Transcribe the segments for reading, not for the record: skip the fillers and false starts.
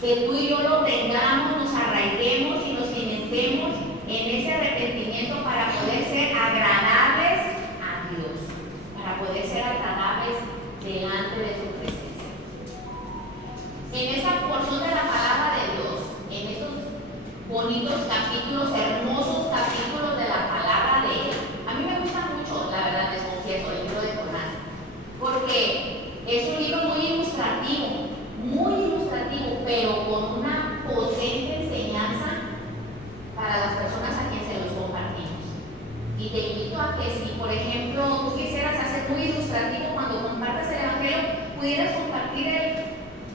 que tú y yo lo tengamos, nos arraiguemos y nos cimentemos en ese arrepentimiento para poder ser agradables a Dios, para poder ser agradables delante de su presencia. En esa porción de la palabra de Dios, en esos bonitos capítulos, hermosos capítulos de la palabra de Él, a mí me gusta mucho, la verdad, les confieso, el libro de Jonás, porque es un libro muy ilustrativo, pero con una potente enseñanza para las personas a quienes se los compartimos. Y te invito a que si, por ejemplo, tú quisieras hacer muy ilustrativo cuando compartas el Evangelio, pudieras compartir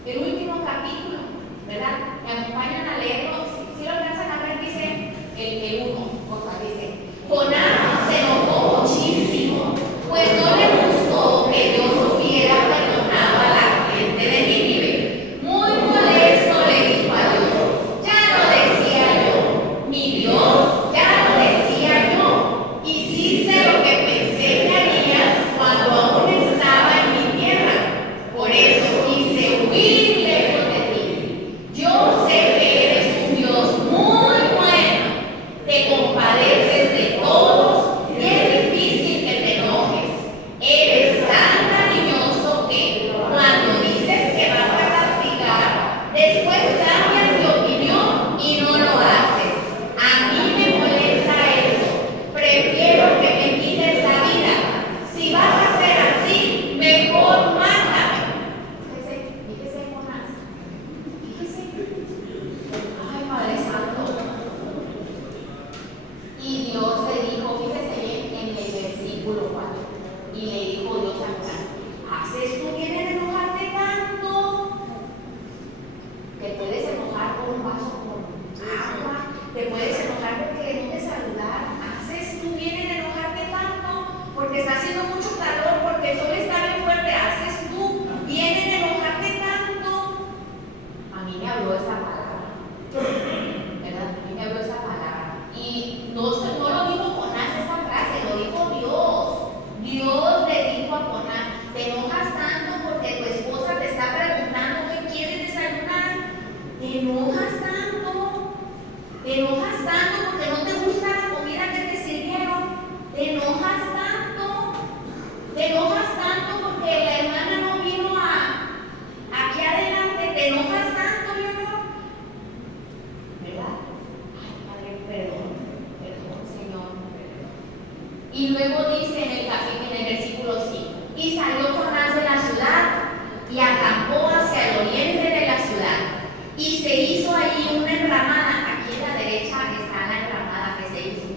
el último capítulo, ¿verdad? Me acompañan a leerlo. Si lo alcanzan a ver, dice el 1, por favor, dice: Jonás se enojó muchísimo, pues no le gustó que Dios hubiera perdonado a la gente de Nínive. Muy molesto le dijo a Dios: ya lo decía yo, mi Dios, ya lo decía yo. Hiciste lo que pensé que harías cuando aún estaba en mi tierra. Por eso quise huir lejos de ti. Yo sé que eres un Dios muy bueno, te compadeces de todos y es difícil que te enojes. Eres tan cariñoso que cuando dices que vas a castigar, después cambias de opinión y no lo haces. A mí me molesta eso. Prefiero que me quites la vida. Si vas a ser así, mejor mátame. Fíjese, Jonás. Fíjese. Ay, Padre Santo. Y Dios le dijo, fíjese bien en el versículo 4, y le dijo Dios a Jonás: ¿haces tú bien en enojarte tanto? Te puedes enojar por un vaso con agua, te puedes enojar porque no te saludaron. ¿Haces tú bien en enojarte tanto? Porque está haciendo mucho calor, porque el sol está bien fuerte. ¿Haces tú bien en enojarte tanto? A mí me habló esa palabra, ¿verdad? A mí me habló esa palabra. Y no lo dijo Jonás esta frase, lo dijo Dios. Dios le dijo a Jonás: te enojas tanto porque tu esposa te está preguntando qué quieres desayunar. Te enojas tanto. Te enojas tanto porque no te gusta la comida que te sirvieron. Te enojas tanto. Te enojas tanto porque la hermana no vino aquí adelante. Te enojas tanto, mi amor. ¿Verdad? Ay, Padre, perdón, Señor. Y luego dice en el versículo 5: y salió Jonás de la ciudad y acampó hacia el oriente de la ciudad, y se hizo allí una enramada. Aquí en la derecha está la enramada que se hizo.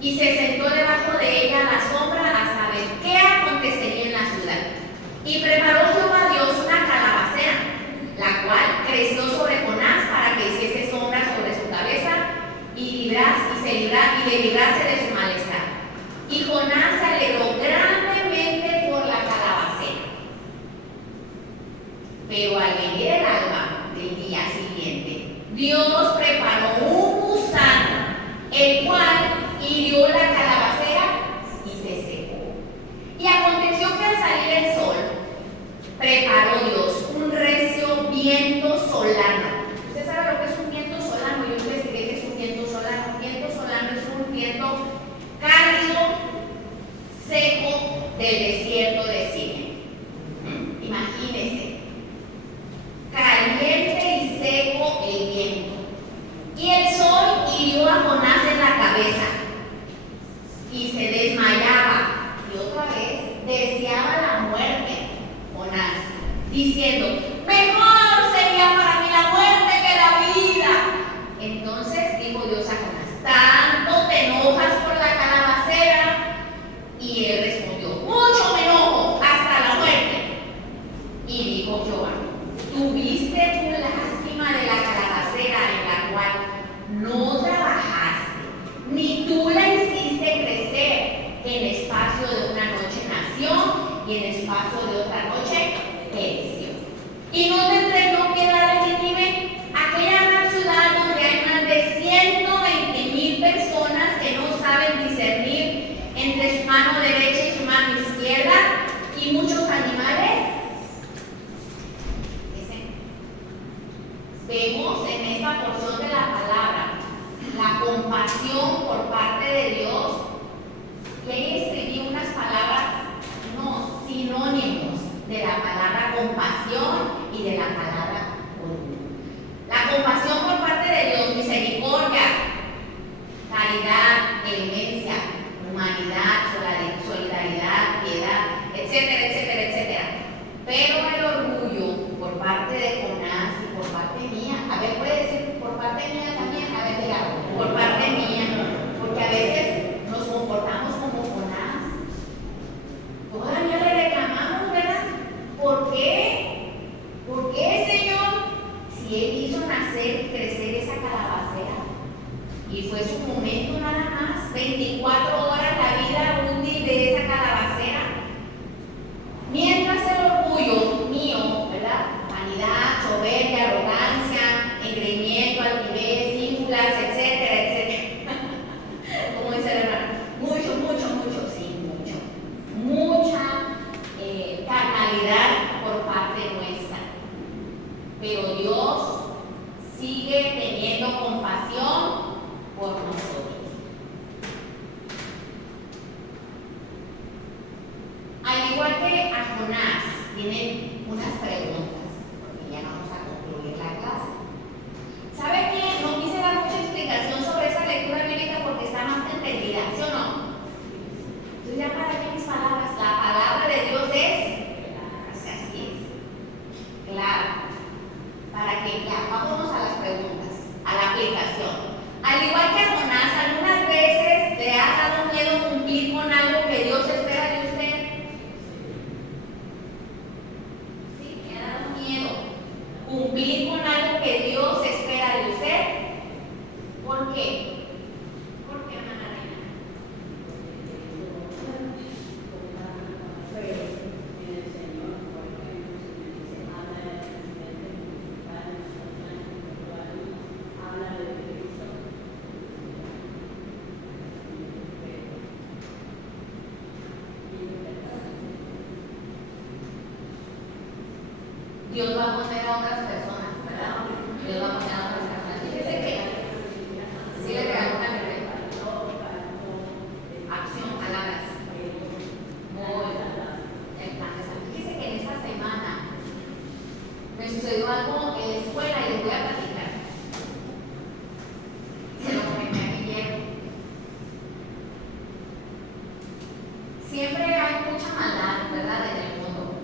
Y se sentó debajo de ella a la sombra a saber qué acontecería en la ciudad. Y preparó Jehová Dios una calabacera, la cual creció sobre Jonás para que hiciese sombra sobre su cabeza y le librase de su malestar. Y Jonás se alegró grandemente por la calabacera. Pero al venir el alba del día siguiente, Dios preparó un gusano, el cual hirió la calabacera y se secó. Y aconteció que al salir el sol, preparó Dios un recio viento solano. ¿Usted sabe lo que es un viento solano? Yo investigué que es un viento solano. Un viento solano es un viento cálido, seco del desierto de Siria. Imagínense, caliente y seco el viento. Y el sol hirió a Jonás en la cabeza y se desmayaba. Y otra vez deseaba la muerte, Jonás, diciendo: mejor sería para mí la muerte que la vida. Entonces dijo Dios a Jonás: ¿tanto te enojas por la calabacera? Y él respondió: mucho me enojo, hasta la muerte. Y dijo Jehová: ¿tuviste tu lástima de la calabacera en la cual no trabajaste, ni tú la hiciste crecer? En espacio de una noche nació, y en espacio de otra noche pereció. Y no tendré yo piedad de Nínive, aquella gran ciudad donde hay más de 120,000 personas que no saben discernir entre su mano derecha y su mano izquierda, y muchos animales. vemos en esta porción de la palabra la compasión por parte de Dios. Y ahí escribí unas palabras, no, sinónimos de la palabra compasión y de la palabra orgullo. La compasión por parte de Dios, misericordia, caridad, clemencia, humanidad, solidaridad, piedad, etcétera, etcétera, etcétera. Pero el orgullo por parte de Jonás y por parte mía, a ver, puede decir por parte mía también, a ver, diga, por parte mía, porque a veces nos comportamos como Jonás. Todavía le reclamamos, ¿verdad? ¿Por qué? ¿Por qué, Señor? Si Él hizo nacer, crecer esa calabacera. Y fue su momento nada más, 24 horas la vida útil de esa calabacera. Mientras el orgullo mío, ¿verdad? Vanidad, soberbia, arrogancia, engreimiento, altivez, ínfulas, etcétera, etcétera. ¿Cómo dice la hermana? Mucho, mucho, mucho, sí, mucho. Mucha carnalidad por parte nuestra. Pero Dios sigue teniendo compasión por nosotros. Al igual que a Jonás, tienen unas preguntas, porque ya vamos a concluir la clase. ¿Sabe qué? No quise dar mucha explicación sobre esa lectura bíblica porque está más entendida, ¿sí o no? Entonces ya para qué mis palabras, la palabra de Dios es, así es, claro, para que ya, vámonos a las preguntas, a la aplicación. Al igual que a Jonás, algunas veces le ha dado miedo cumplir con algo que Dios espera de usted. Sí, le ha dado miedo cumplir con algo que Dios espera de usted. ¿Por qué? ¿Por qué, hermana Reina? Dios va a poner a otras personas, ¿verdad? Dios va a poner a otras personas. Fíjese que sí le regaló una libreta. Acción, palabras. Muy el plan de salud. Fíjese que en esta semana me sucedió algo en la escuela y les voy a platicar. Se lo comenté a Guillermo. Siempre hay mucha maldad, ¿verdad? En el mundo.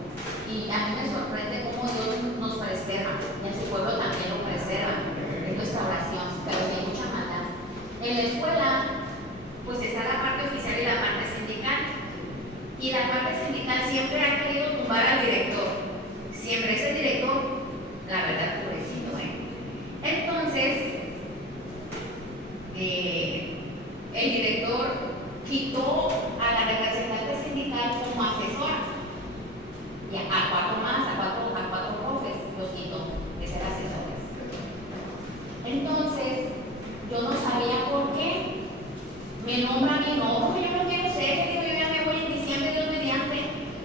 Y a mí me sorprende cómo Dios nos preserva, y a su pueblo también lo preserva, es nuestra oración, pero sí hay mucha maldad. En la escuela, pues está la parte oficial y la parte sindical. Y la parte sindical siempre ha querido tumbar al director. Siempre ese director, la verdad, pobrecito, Entonces, el director quitó a la representante sindical como asesora. Y a cuatro más, a cuatro profes los quitó de ser asesores. Entonces, yo no sabía por qué. Me nombra a mí, no, porque yo no quiero ser, digo, yo ya me voy en diciembre, Dios mediante.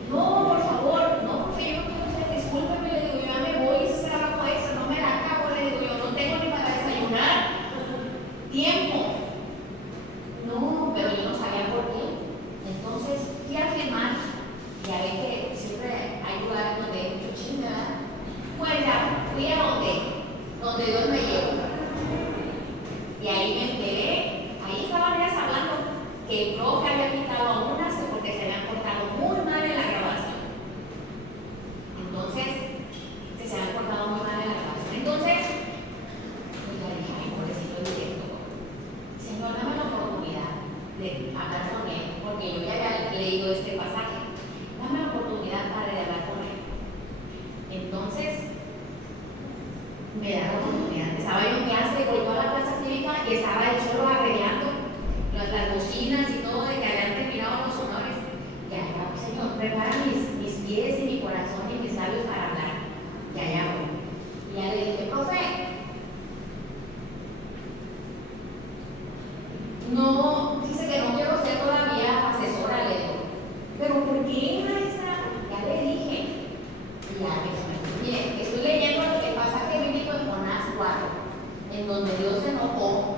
No, por favor, no, porque yo no quiero ser, discúlpeme, le digo, yo ya me voy, ese trabajo extra, no me la acabo, le digo, yo no tengo ni para desayunar. Tiempo. No, pero yo no sabía por qué. Entonces, fui a firmar, y a ver que siempre hay lugares donde hay mucho chisme, ¿verdad? Pues ya fui a donde Dios me llevó. Y ahí me enteré, ahí estaban ellas hablando que el profe había quitado a unas porque se habían portado muy mal en la grabación. Entonces, se habían portado muy mal en la grabación. Entonces, pues ya dije, ay, pobrecito el director. Señor, dame la oportunidad de hablar con él, porque yo ya había leído este pasaje. Dame la oportunidad, Padre, de hablar con él. Entonces, me da la oportunidad. Estaba yo en clase, volvió a la plaza cívica y estaba él solo arreglando las bocinas y todo, de que habían terminado los honores. Y allá, Señor, prepara mis pies y mi corazón y mis labios para hablar. Y allá voy. Y ya le dije, profe, no, dice que no quiero ser todavía asesora, le digo. ¿Pero por qué, maestra? Ya le dije. Y ya me dijo, mire, estoy leyendo el pasaje bíblico de Jonás 4:8. donde Dios se enojó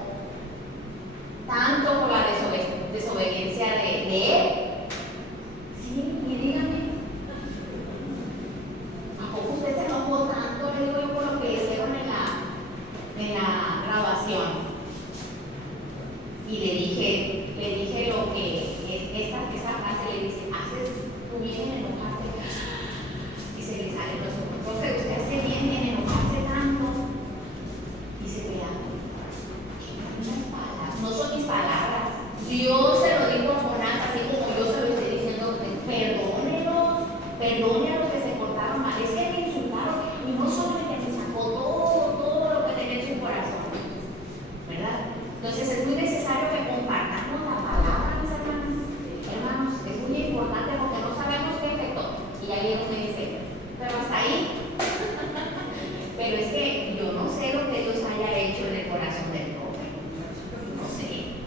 tanto por la desobediencia de él. Sí, y dígame, ¿a poco usted se enojó tanto, le digo yo, por lo que hicieron en la grabación? Y le dije lo que esta frase le dice: haces tú bien en enojarte. Y se le salen los ojos. Entonces usted hace bien en enojarse tanto. Y se queda. No son mis palabras. Dios se lo dijo a Jonás, así como yo se lo estoy diciendo a usted. Perdone a los que se portaron mal. Es que me insultaron y no solamente me sacó todo lo que tenía en su corazón, ¿verdad? Entonces es muy necesario que compartamos la palabra, mis hermanos. Es muy importante porque no sabemos qué efecto. Y ahí uno dice, pero hasta ahí. Pero es que yo no sé lo que Dios haya hecho en el corazón del profeta. No sé.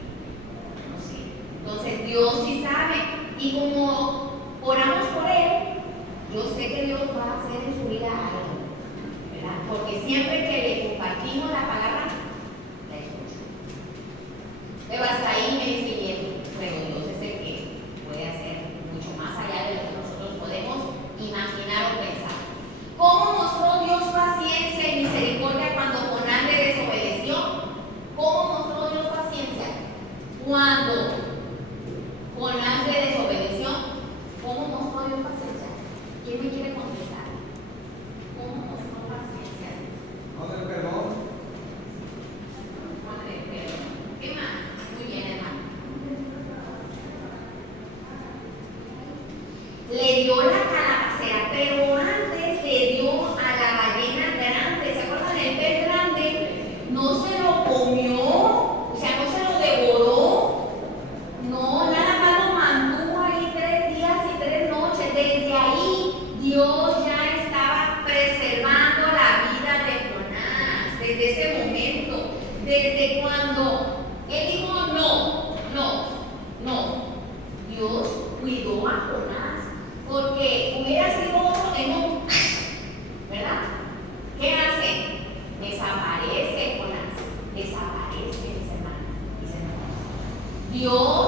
Entonces Dios sí sabe. Y como oramos por él, yo sé que Dios va a hacer en su vida algo, ¿verdad? Porque siempre que le compartimos la palabra, la escucho. Pero hasta ahí me dice bien, pero Dios es el que puede hacer mucho más allá de lo que nosotros podemos imaginar o pensar. ¿Cómo mostró Dios paciencia y misericordia cuando Jonás le desobedeció? ¿Cómo mostró Dios paciencia cuando Jonás le desobedeció? ¿Cómo mostró Dios paciencia? ¿Quién me quiere contestar? ¿Cómo mostró paciencia? Padre, perdón. ¿Qué más? Muy bien, hermano. Le dio la calabacera, pero antes le dio a la ballena grande. ¿Se acuerdan? El pez grande no se lo comió, o sea, no se lo devoró. No, nada más lo mantuvo ahí 3 días y 3 noches. Desde ahí Dios ya estaba preservando la vida de Jonás. Desde ese momento, desde cuando él dijo no, Dios cuidó a Jonás, porque hubiera sido otro en un, ¿verdad? ¿Qué hace? Desaparece Jonás, desaparece, mis hermanos, mis hermanos. Dios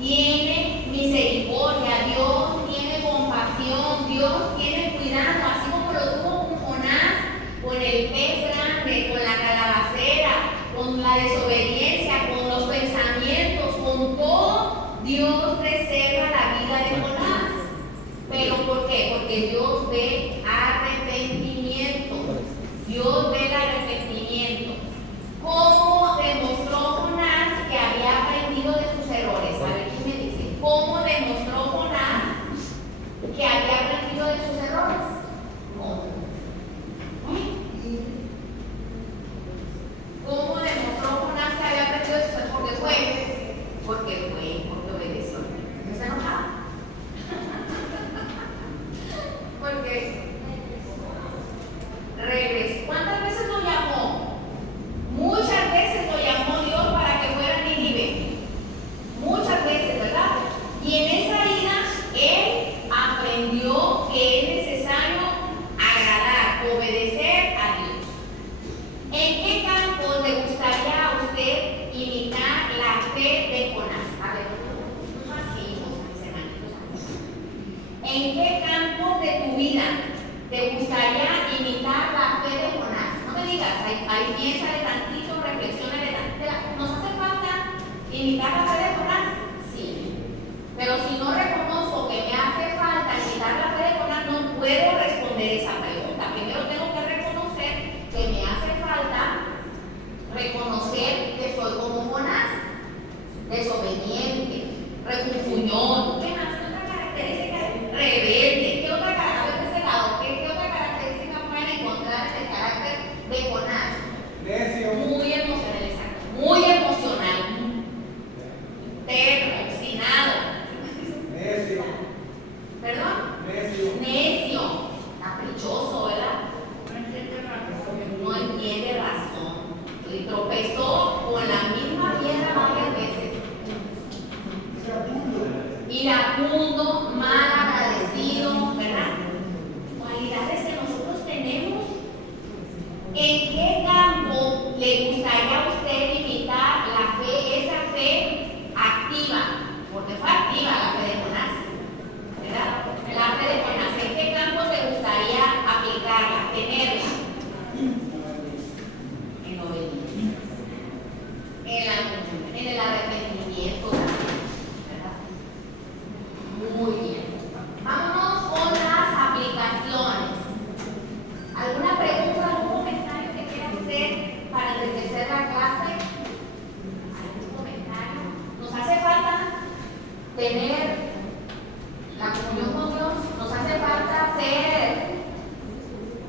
tiene misericordia, Dios tiene compasión, Dios tiene cuidado, así como lo tuvo con Jonás, con el pez grande, con la calabacera, con la desobediencia, con los pensamientos, con todo. Dios preserva la vida de Jonás. ¿Pero por qué? Porque Dios ve arrepentimiento. Dios ve el arrepentimiento. ¿Cómo demostró Jonás que había aprendido de sus errores? A ver, ¿quién me dice? ¿Cómo demostró Jonás que había aprendido de sus errores? ¿Cómo? ¿Cómo demostró Jonás que había aprendido de sus errores? Porque obedeció. ¿No se enojaba? Porque regresó. ¿Cuántas veces lo llamó? Muchas veces lo llamó Dios para que fuera a Nínive. Muchas veces, ¿verdad? Y en esa ida, él aprendió que es necesario agradar, obedecer a Dios. ¿En qué campos le gustaría a usted imitar la fe de Jonás? A ver, así, mis hermanitos. ¿En qué campos de tu vida te gustaría imitar la fe de Jonás? No me digas, ahí piensa de tantito, reflexiona de tantito. ¿Nos hace falta imitar la fe de Jonás? Sí. Pero si no reconozco que me hace falta imitar la fe de Jonás, no puedo responder esa pregunta. Primero tengo que reconocer que me hace falta reconocer que soy como Jonás, desobediente, refunfuñón. ¿Qué más? ¿Qué otra característica? Rebelde. ¿Qué otra característica? ¿Qué otra característica pueden encontrar en el carácter de Jonás? Necio. Muy emocional, exacto. Muy emocional. Terno, obstinado. Necio. ¿Perdón? Necio. Caprichoso, ¿verdad? No entiende razón. Y tropezó con la misma piedra varias veces. Iracundo, mal agradecido, ¿verdad? Cualidades que nosotros tenemos. ¿En qué campo le gustaría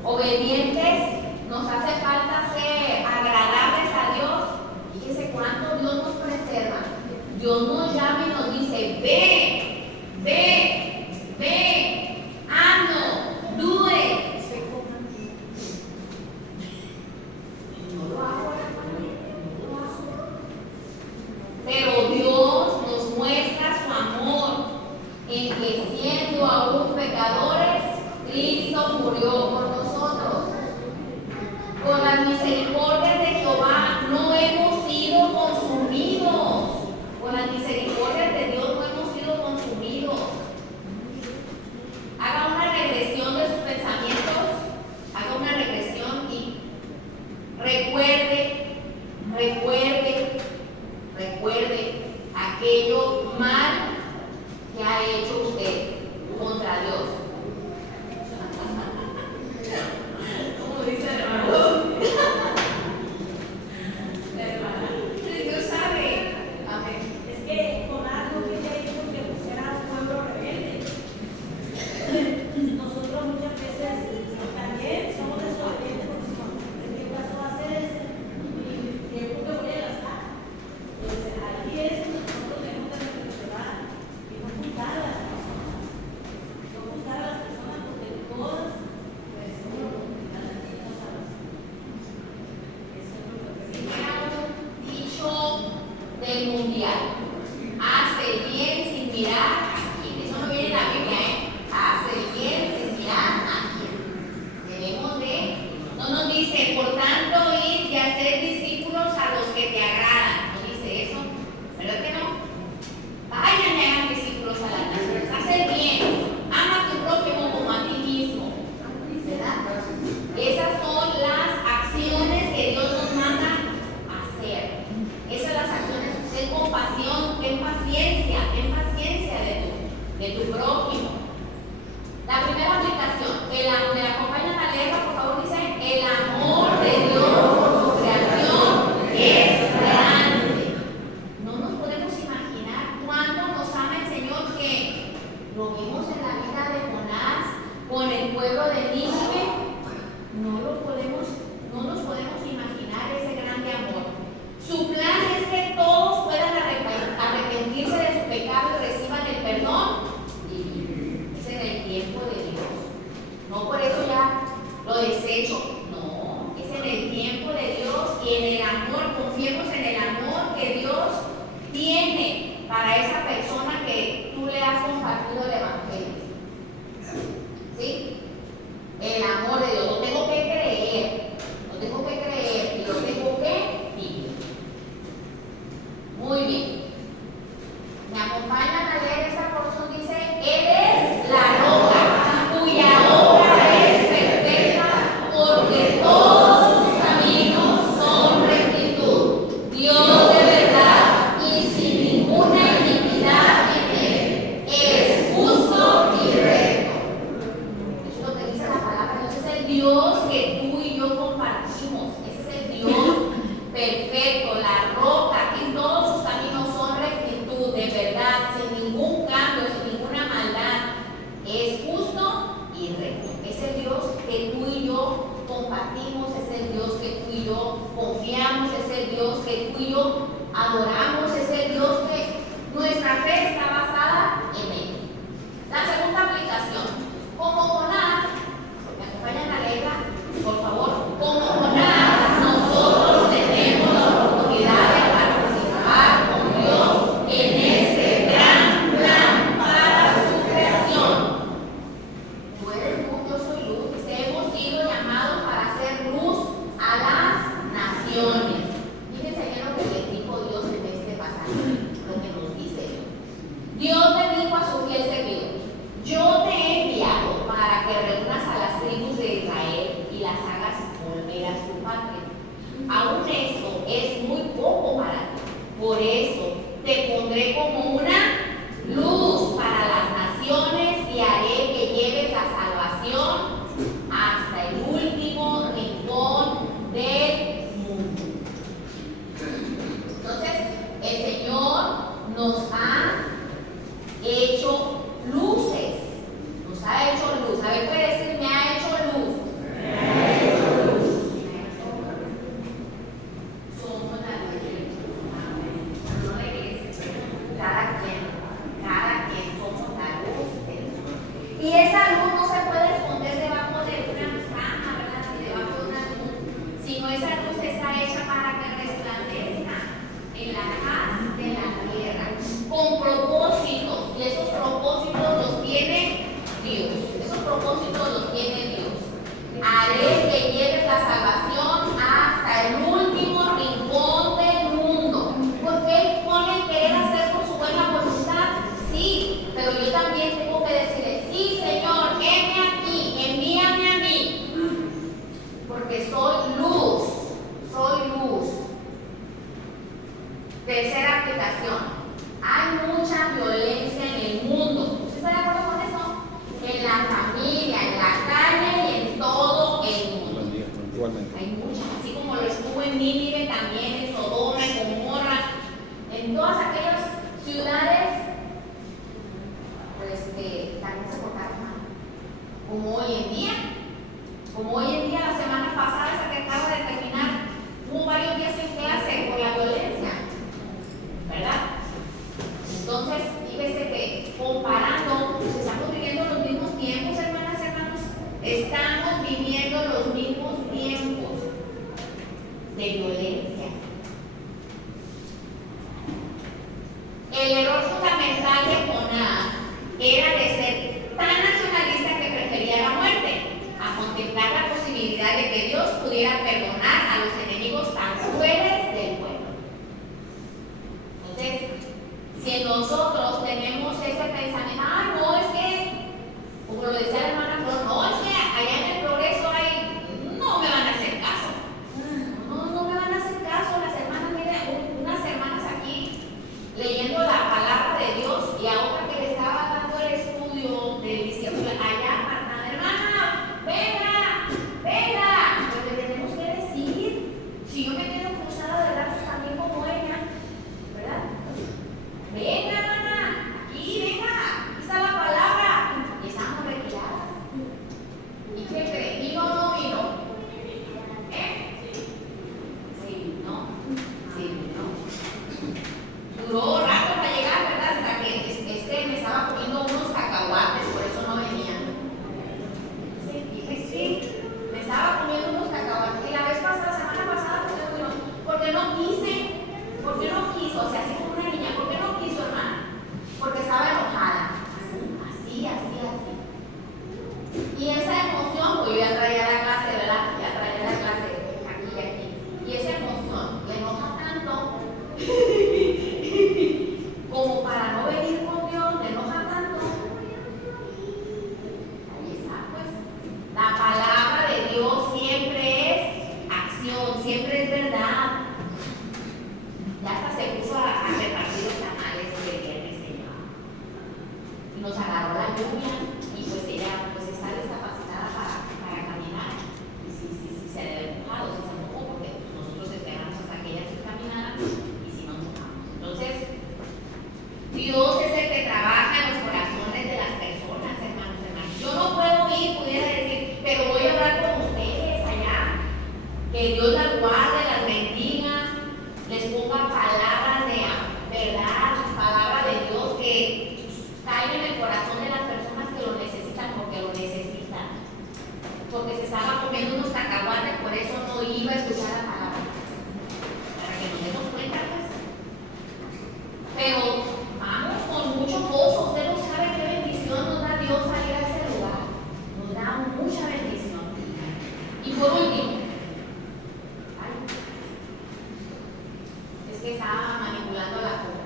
obedientes, nos hace falta ser agradables a Dios. Fíjense cuánto Dios nos preserva. Dios nos llama y nos dice, ve, ve, ve, hazlo, do it. No lo hago, no lo hago. Pero Dios nos muestra su amor en que siendo aún pecadores, Cristo murió por nosotros. Por las misericordias de Jehová no hemos sido consumidos. Por las misericordias de Dios no hemos sido consumidos. Haga una regresión de sus pensamientos. Haga una regresión y recuerde aquello mal que ha hecho usted contra Dios. Como dice el hermano. Dios sabe. Amén. Es que con algo que ella hizo que pusiera un pueblo rebelde. Nosotros muchas veces también somos desobedientes porque decimos, ¿qué pasó a hacer esto? ¿Y tiempo que voy a gastar? Entonces, aquí es donde nosotros tenemos que reflexionar y no juzgar a las personas. No juzgar a las personas porque todas merecemos la oportunidad de irnos a las. Eso es lo que Si fuera un dicho del mundial, hace bien sin mirar a quién. Eso no viene en la Biblia, hace bien sin mirar a quién. Debemos no nos dice, por tanto, ir y hacer discípulos a los que te agradan. No dice eso, ¿verdad que no? Vayan y hagan discípulos a las naciones. Haz el bien, ama a tu prójimo como a ti mismo. ¿Verdad? Esas son las acciones que Dios nos manda a hacer. Esas son las acciones. Ten compasión, ten paciencia de tu prójimo. La primera aplicación, ¿me la acompañan a leerla, por favor? Dice, el amor de Dios por su creación es grande. No nos podemos imaginar cuánto nos ama el Señor, que lo vimos en la vida de Jonás con el pueblo de Nínive. No nos podemos imaginar ese grande amor. Su plan es que todos puedan arrepentirse de su pecado y reciban el perdón divino. Es en el tiempo de Dios. No por eso ya lo desecho. No, es en el tiempo de Dios y en el amor. Confiemos en el amor que Dios tiene para esa persona que tú le has compartido el evangelio. ¿Sí? El amor de Dios. Lo tengo que creer y lo tengo que vivir. Muy bien. ¿Me acompañan a leer esta porción? Dice, Él es la roca cuya obra es perfecta, porque todos sus caminos son rectitud. Dios de verdad y sin ninguna iniquidad en Él. Es justo y recto. Eso es lo que dice la palabra. Ese es el Dios que tú y yo compartimos. Ese es el Dios perfecto, la roca, que todos sus caminos son rectitud, de verdad, sin ningún cambio, sin ninguna maldad. Es justo y recto. Es el Dios que tú y yo compartimos, es el Dios que tú y yo confiamos, es el Dios que tú y yo adoramos, es el Dios que nuestra fe está basada en Él. La segunda aplicación, como Jonás, ¿me acompañan a leerla? Por favor, como Jonás, nosotros tenemos la oportunidad de participar con Dios en este gran plan para su creación. Tú eres luz, yo soy luz. Hemos sido llamados para hacer luz a las naciones. Fíjense bien lo que les dijo Dios en este esa luz está hecha para que resplandezca en la haz de la tierra, con propósitos, y esos propósitos los tiene Dios. Esos propósitos los tiene Dios. Haré que lleves la salvación hasta el último rincón del mundo. Porque Él pone querer hacer por su buena voluntad, sí, pero yo también tengo que decirle, sí, Señor, heme aquí, envíame a mí, porque soy luz, soy luz. Tercera aplicación, hay mucha violencia en el mundo. ¿Usted está de acuerdo con eso? En la familia, en la calle y en todo el mundo. Igualmente. Hay mucha, así como lo estuvo en Nínive, también en Sodoma, en Gomorra, en todas aquellas ciudades, pues también se portaron mal. Como hoy en día, la semana pasada, esa que acaba de terminar, hubo varios días en clase por la violencia, ¿verdad? Entonces, fíjese que comparando, pues estamos viviendo los mismos tiempos, hermanas, hermanos. Estamos viviendo los mismos tiempos de violencia. El error fundamental de Jonás era de ser tan nacionalista que prefería la muerte, a contemplar la posibilidad de que Dios pudiera perdonar a los enemigos tan crueles del pueblo. Entonces, si nosotros tenemos ese pensamiento, no, es que, como lo decía la hermana Flor, no, es que allá en el progreso no me van a hacer caso. No me van a hacer caso las hermanas, miren, unas hermanas aquí leyendo la palabra de Dios y a otra que le estaba dando el estudio de diciendo allá, hermana, venga, lo que tenemos que decir, si yo me quedo cruzada de brazos también como ella, ¿verdad? Venga, hermana, aquí está la palabra. Y estamos retiradas. ¿Y qué cree? ¿Vino o no vino? Sí, ¿no? Duró rato para llegar, ¿verdad? Hasta que me estaba comiendo unos cacahuates, por eso no venía. Sí, dije, sí, me estaba comiendo unos cacahuates. Y la semana pasada, pues no vino. Porque no quiso, o sea, así como una niña, ¿por qué no quiso, hermana? Porque estaba enojada. Así. Y esa emoción, pues yo ya traía la clase, ¿verdad? Ya traía la clase aquí y aquí. Y esa emoción le enoja tanto como para no venir con Dios, le enoja tanto. Ahí está, pues. La palabra de Dios siempre es acción, siempre es verdad. Ya hasta se puso a repartir los tamales de viernes, Señor. Y nos agarró la lluvia y pues ella pues está discapacitada para caminar. Y sí, se le ha empujado, se mojó porque pues, nosotros esperamos hasta que ella se caminara y si no mojamos. Entonces, Dios es el que trabaja en los corazones de las personas, hermanos. Yo no puedo pudiera decir, pero voy a hablar con ustedes allá. Que Dios las guarde, las bendiga, les ponga palabras de verdad, palabras de Dios que caigan en el corazón de las personas que lo necesitan porque lo necesitan. Porque se estaba comiendo unos cacahuates, por eso no iba a escuchar la palabra. Para que nos demos cuenta, pues. Pero vamos con mucho gozo. Usted no sabe qué bendición nos da Dios salir a ese lugar. Nos da mucha bendición. Y por último, es que estaba manipulando la foto.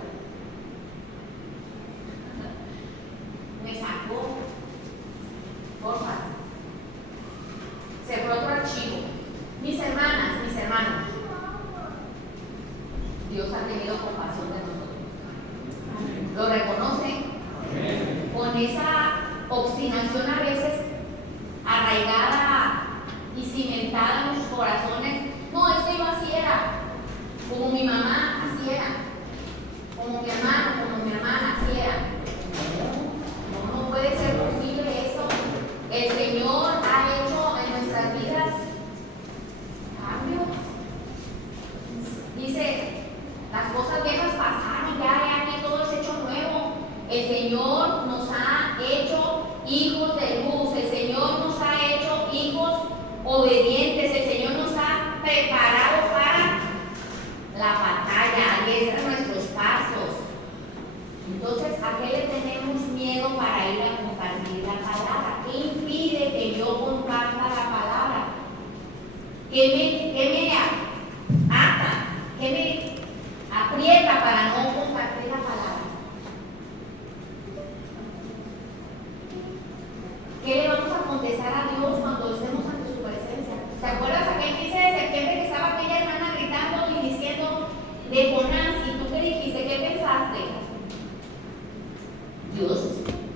Me sacó, porfa. Se fue otro archivo. Mis hermanas, mis hermanos, Dios ha tenido compasión de nosotros. ¿Lo reconocen? Con esa obstinación a veces arraigada y cimentada en nuestros corazones. No, es que yo así era. Como mi mamá, así era. Como mi hermano, como mi hermana, así era. No puede ser posible eso. El Señor ha hecho en nuestras vidas cambios. Dice, las cosas viejas pasaron, ya aquí todo es hecho nuevo. El Señor nos ha hecho hijos de luz. El Señor nos ha hecho hijos obedientes. El Señor nos ha preparado la batalla, adiestra nuestros pasos. Entonces, ¿a qué le tenemos miedo para ir a compartir la palabra? ¿Qué impide que yo comparta la palabra? ¿Qué me ata? ¿Qué me aprieta para no compartir la palabra? ¿Qué le vamos a contestar a Dios cuando estemos ante su presencia? ¿Te acuerdas aquel 15 de septiembre que estaba aquella hermana gritando y diciendo de Jonás? ¿Y tú qué dijiste? ¿Qué pensaste? Dios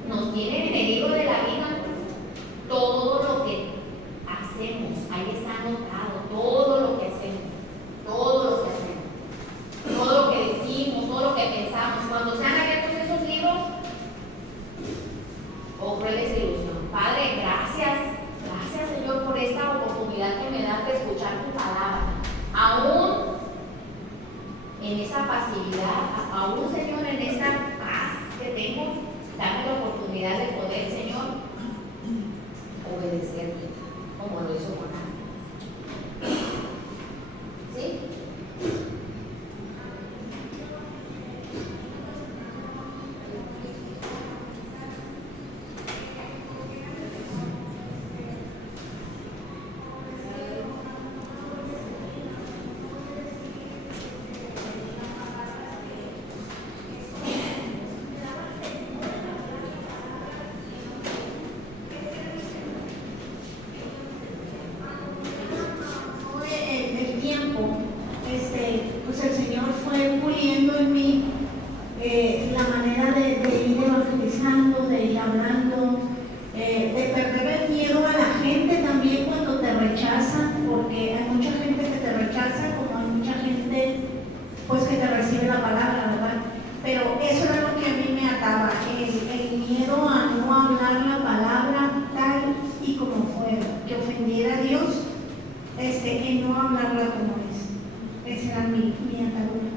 nos tiene en el libro de la vida todo lo que hacemos. Ahí está anotado todo lo que hacemos, todo lo que hacemos, todo lo que decimos, todo lo que pensamos. Cuando sean abiertos esos libros, oh cruel desilusión. Padre, gracias Señor por esta oportunidad que me das de escuchar tu palabra. Aún en esa pasividad, aún Señor en esta paz que tengo, dame la oportunidad de poder, Señor, obedecerte como lo hizo Jonás. ¿Sí? Pues el Señor fue puliendo en mí la manera de ir evangelizando, de ir hablando, de perder el miedo a la gente también cuando te rechazan, porque hay mucha gente que te rechaza, como hay mucha gente pues que te recibe la palabra, ¿verdad? Pero eso era lo que a mí me ataba, el miedo a no hablar la palabra tal y como fuera, que ofendiera a Dios, en no hablarla como es. Esa era mi atadura.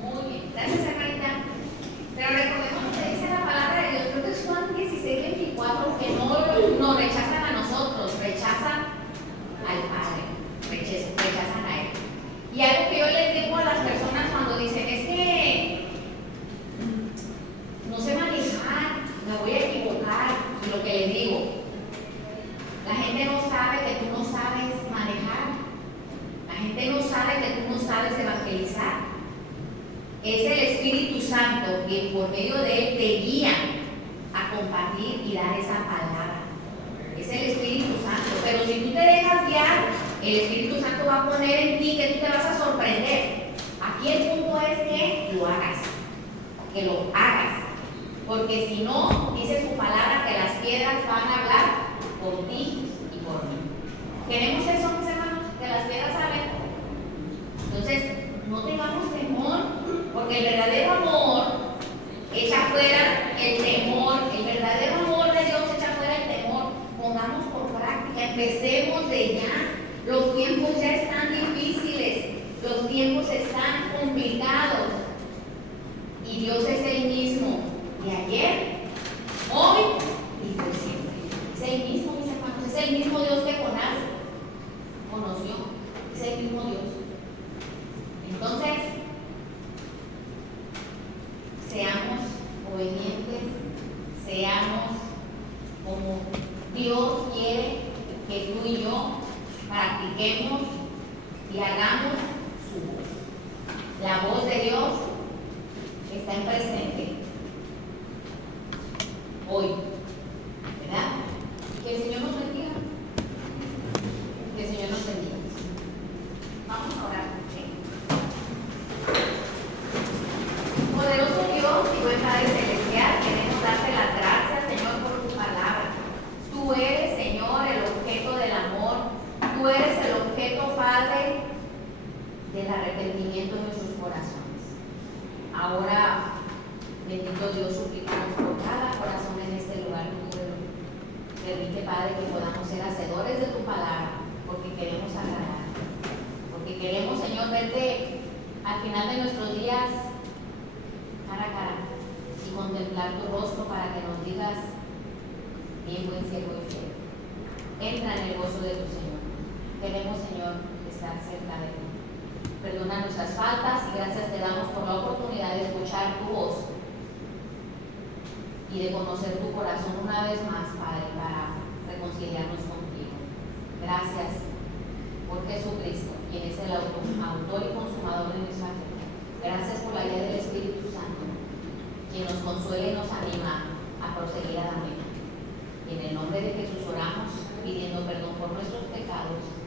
Muy bien, gracias hermanita. Pero recordemos lo que dice la palabra de Dios, creo que es Juan 16:24, que no nos rechazan a nosotros, rechazan al Padre, rechazan a Él. Y algo que yo les digo a las personas cuando dicen, es que no sé manejar, me voy a equivocar, y lo que les digo, la gente no sabe que tú no sabes manejar. La gente no sabe que tú no sabes evangelizar. Es el Espíritu Santo que por medio de Él te guía a compartir y dar esa palabra. Es el Espíritu Santo. Pero si tú te dejas guiar, el Espíritu Santo va a poner en ti que tú te vas a sorprender. Aquí el punto es que lo hagas. Que lo hagas. Porque si no, dice su palabra que las piedras van a hablar por ti y por mí. ¿Queremos eso, mis hermanos? Que las piedras hablen. Entonces, no tengamos temor, porque el verdadero amor echa fuera el temor, el verdadero amor de Dios echa fuera el temor. Pongamos por práctica, empecemos de ya. Los tiempos ya están difíciles, los tiempos están complicados, y Dios es el mismo de ayer, hoy y por siempre. Es el mismo, mis hermanos, es el mismo Dios que Jonás conoció, es el mismo Dios. Entonces, seamos obedientes, seamos como Dios quiere que tú y yo practiquemos y hagamos su voz. La voz de Dios está en presente hoy, ¿verdad? Que el Señor nos bendiga. Que el Señor nos bendiga. Vamos a orar. Poderoso Dios y buen Padre Celestial, queremos darte las gracias, Señor, por tu palabra. Tú eres, Señor, el objeto del amor. Tú eres el objeto, Padre, del arrepentimiento de nuestros corazones. Ahora, bendito Dios, suplicamos por cada corazón en este lugar. Permite, Padre, que podamos ser hacedores de tu palabra, porque queremos agradar. Porque queremos, Señor, verte al final de nuestros días cara a cara y contemplar tu rostro para que nos digas, bien buen siervo y fiel, entra en el gozo de tu Señor. Queremos, Señor, estar cerca de ti. Perdona nuestras faltas y gracias te damos por la oportunidad de escuchar tu voz y de conocer tu corazón una vez más, Padre, para reconciliarnos contigo. Gracias por Jesucristo, quien es el autor y consumador de nuestra fe. Gracias por la guía del Espíritu Santo, quien nos consuela y nos anima a proseguir a la meta. Y en el nombre de Jesús oramos, pidiendo perdón por nuestros pecados